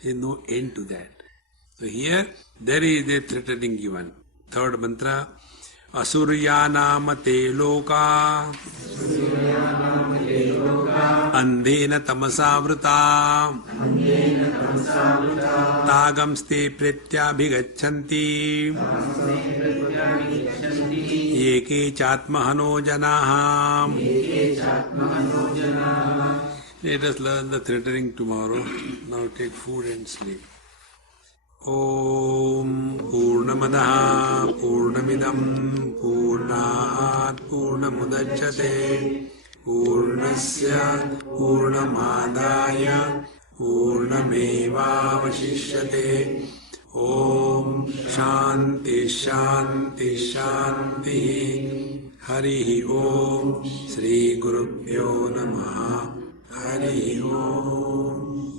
There is no end to that. So here there is a threatening given. Third mantra, Asuryanam te loka Andena tamasavrita Tagamste pretyabhigachanti Yeke chatmahano janaha. Let us learn the threatening tomorrow. Now take food and sleep. Om Purnamadaha Purnamidam Purnat Purnamudachyate Purnasya Purnamadaya Purnameva Vashishyate. Om Shanti Shanti Shanti. Hari Om Shri Gurubhyo Namaha. Hari Om.